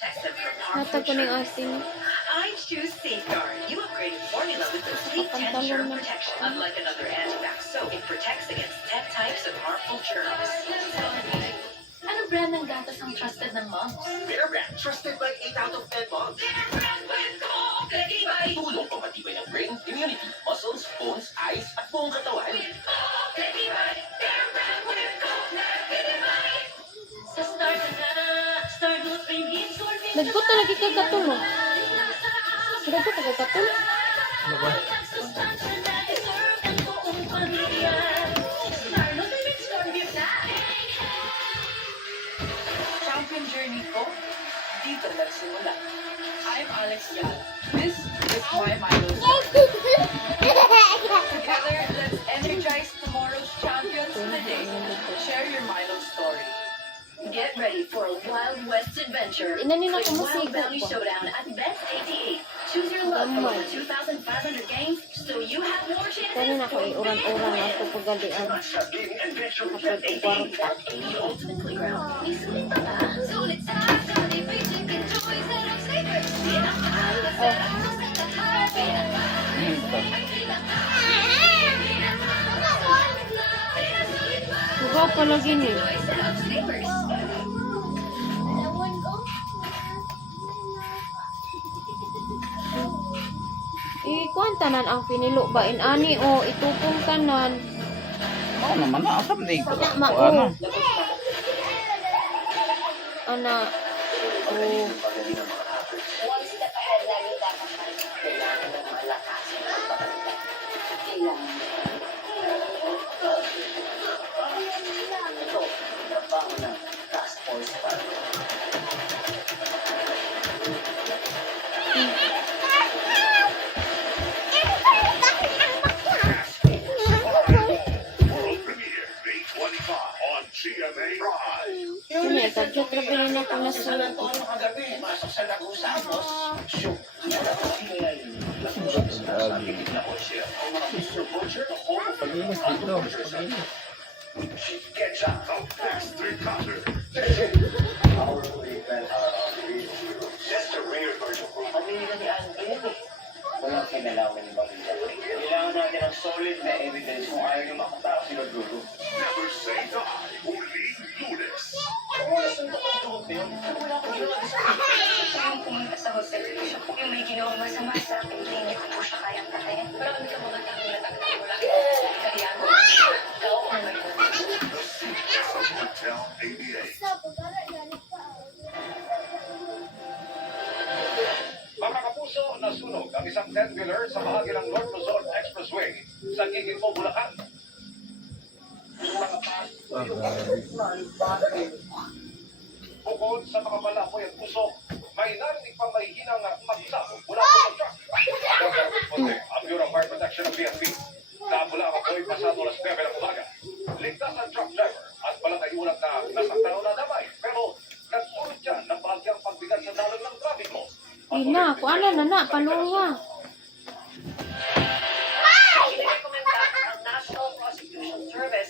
Natag ko na yung ating I choose Safeguard. You upgraded formula with complete 10 germ protection. Unlike another antibac soap, it protects against 10 types of harmful germs. Anong brand ng gatas ang trusted ng moms? Bear Brand, trusted by 8 out of 10 moms. Tulong pamatibay ng brain, immunity, muscles, bones, eyes, at buong katawan. Sa Star Starbucks Premium Sorbet. nagbuto lagi kay katulo. Nagbuto kay katulo. Champion journey ko, dito nagsimula. I'm Alex Yala. This is my milestone. Together, let's energize tomorrow's champions today. Share your Milo story. Get ready for a Wild West adventure. Inanin with ako Wild music Valley ko. Showdown at Best 88. Choose your luck from Gamay. over 2,500 games so you have more chances. Kani na ko uran-uran ako pagalian. Sa Game Adventure Kapag kwarta. The ultimate playground. May sulit pa ba? Sulit sa Sugaw pa lagi ni. Ikuan tanan ang pinilo ba inani o itupong tanan. Oo naman na, asam na ikaw. Na mao. Ano? Ana. Oh. One step ahead lagi dapat tayo. Kailangan ng malakas ang pagpapalit. Kailangan. Ito, trabaho ng task force para. World premiere May 25 on GMA Prime. Kini kadyo trabaho na ko na sa Ano kagabi, masok sa Lagusamos. Shoot, wala ko tingnan. Sa tigit na kotse. Ang mga Mr. Butcher, the whole of Paglinis dito. Paglinis. Chief Ketchup. The best encounter. Powerfully than just a rare version. Pamilya ni Albert. Walang kinalaman ni Pamilya. Kailangan natin ng solid na evidence kung ayaw niyo makatao si Rodrigo. Never say die. Huling Lunes. Kung wala sundok ang tuhod na yun, wala akong ginawa sa Yung pumunta sa hospital, siya po yung may ginawang masama sa akin. Hindi ko po siya kayang patayin. Marami ka mga tanging mo lang. Kaya mo, ikaw ang nagpunta. The secrets of Hotel 88. Mga kapuso, nasunog ang isang 10-wheeler sa bahagi ng North Luzon Expressway sa Gigito, Bulacan. Bukod sa mga malapoy at puso, may narinig pang mahihinang magsabog mula sa truck. Ang Bureau of Fire Protection ng BFP. Napula ang apoy pasado alas 9 ng umaga. Ligtas ang truck driver at walang naiulat na nasaktan o nadamay. Pero nagsulot siya ng bahagyang pagbigat sa dalong ng trapiko. Ina, kuan na na paluha.